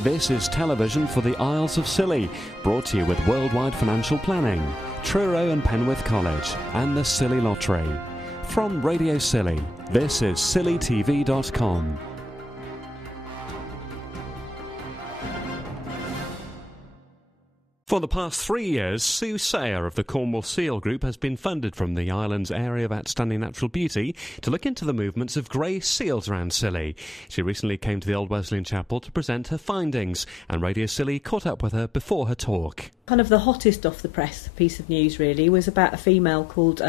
This is television for the Isles of Scilly, brought to you with Worldwide Financial Planning, Truro and Penwith College, and the Scilly Lottery. From Radio Scilly, this is ScillyTV.com. For the past 3 years, Sue Sayer of the Cornwall Seal Group has been funded from the island's Area of Outstanding Natural Beauty to look into the movements of grey seals around Scilly. She recently came to the Old Wesleyan Chapel to present her findings, and Radio Scilly caught up with her before her talk. Kind of the hottest off the press piece of news really was about a female called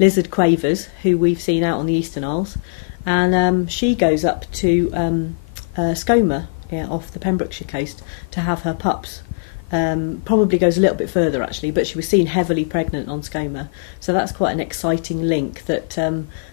Lizard Quavers, who we've seen out on the Eastern Isles, and she goes up to Scoma, off the Pembrokeshire coast, to have her pups. Probably goes a little bit further actually, but she was seen heavily pregnant on Scoma, so that's quite an exciting link that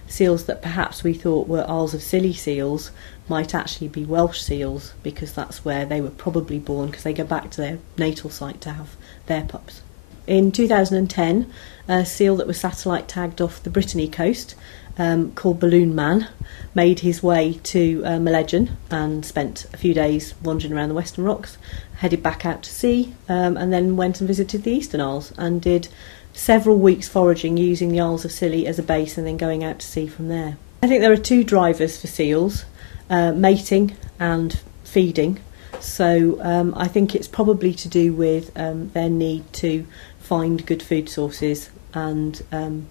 seals that perhaps we thought were Isles of Scilly seals might actually be Welsh seals, because that's where they were probably born, because they go back to their natal site to have their pups. In 2010, a seal that was satellite tagged off the Brittany coast, called Balloon Man, made his way to Melegan and spent a few days wandering around the Western Rocks, headed back out to sea, and then went and visited the Eastern Isles and did several weeks foraging using the Isles of Scilly as a base and then going out to sea from there. I think there are two drivers for seals, mating and feeding. So I think it's probably to do with their need to find good food sources and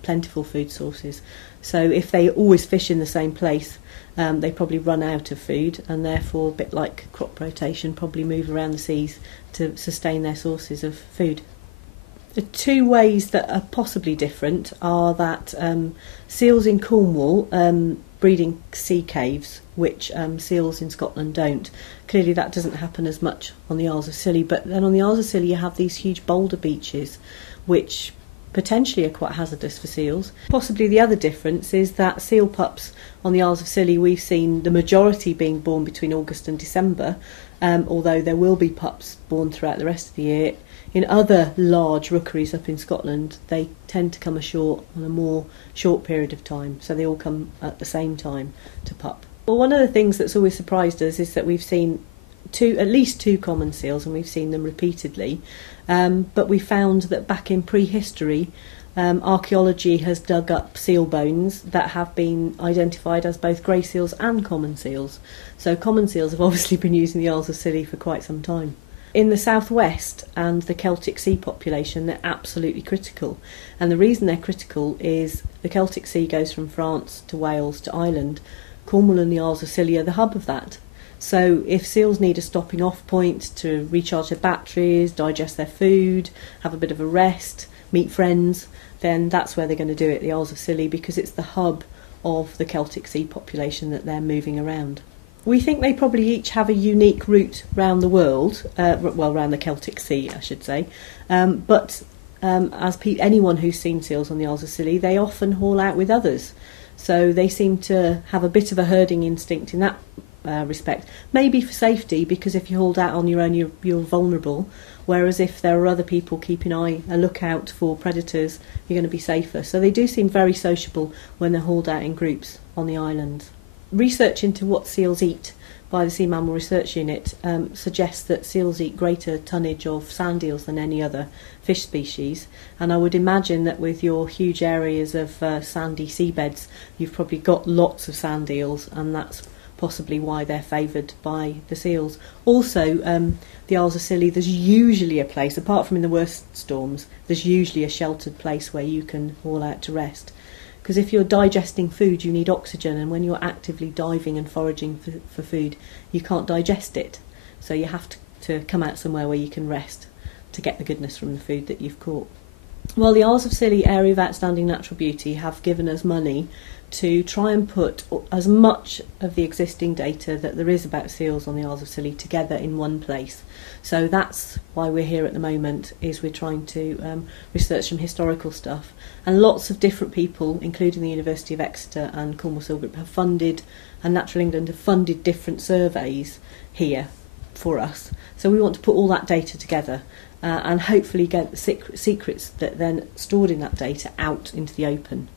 plentiful food sources. So if they always fish in the same place, they probably run out of food, and therefore, a bit like crop rotation, probably move around the seas to sustain their sources of food. The two ways that are possibly different are that seals in Cornwall breeding sea caves, which seals in Scotland don't. Clearly that doesn't happen as much on the Isles of Scilly, but then on the Isles of Scilly you have these huge boulder beaches, which potentially are quite hazardous for seals. Possibly the other difference is that seal pups on the Isles of Scilly, we've seen the majority being born between August and December, although there will be pups born throughout the rest of the year. In other large rookeries up in Scotland, they tend to come ashore on a more short period of time, so they all come at the same time to pup. Well, one of the things that's always surprised us is that we've seen at least two common seals, and we've seen them repeatedly, but we found that back in prehistory, archaeology has dug up seal bones that have been identified as both grey seals and common seals. So common seals have obviously been used in the Isles of Scilly for quite some time. In the southwest and the Celtic Sea population, they're absolutely critical, and the reason they're critical is the Celtic Sea goes from France to Wales to Ireland. Cornwall and the Isles of Scilly are the hub of that. So if seals need a stopping off point to recharge their batteries, digest their food, have a bit of a rest, meet friends, then that's where they're going to do it, the Isles of Scilly, because it's the hub of the Celtic Sea population that they're moving around. We think they probably each have a unique route round the world, round the Celtic Sea, I should say, but as anyone who's seen seals on the Isles of Scilly, they often haul out with others. So they seem to have a bit of a herding instinct in that respect, maybe for safety, because if you're hauled out on your own you're vulnerable, whereas if there are other people keeping a lookout for predators, you're going to be safer. So they do seem very sociable when they're hauled out in groups on the islands. Research into what seals eat by the Sea Mammal Research Unit suggests that seals eat greater tonnage of sand eels than any other fish species, and I would imagine that with your huge areas of sandy seabeds you've probably got lots of sand eels, and that's possibly why they're favoured by the seals. Also, the Isles of Scilly, there's usually a place, apart from in the worst storms, there's usually a sheltered place where you can haul out to rest. Because if you're digesting food, you need oxygen, and when you're actively diving and foraging for food, you can't digest it. So you have to come out somewhere where you can rest to get the goodness from the food that you've caught. Well, the Isles of Scilly Area of Outstanding Natural Beauty have given us money to try and put as much of the existing data that there is about seals on the Isles of Scilly together in one place. So that's why we're here at the moment, is we're trying to research some historical stuff. And lots of different people, including the University of Exeter and Cornwall Seal Group, have funded, and Natural England have funded different surveys here for us. So we want to put all that data together and hopefully get the secrets that then stored in that data out into the open.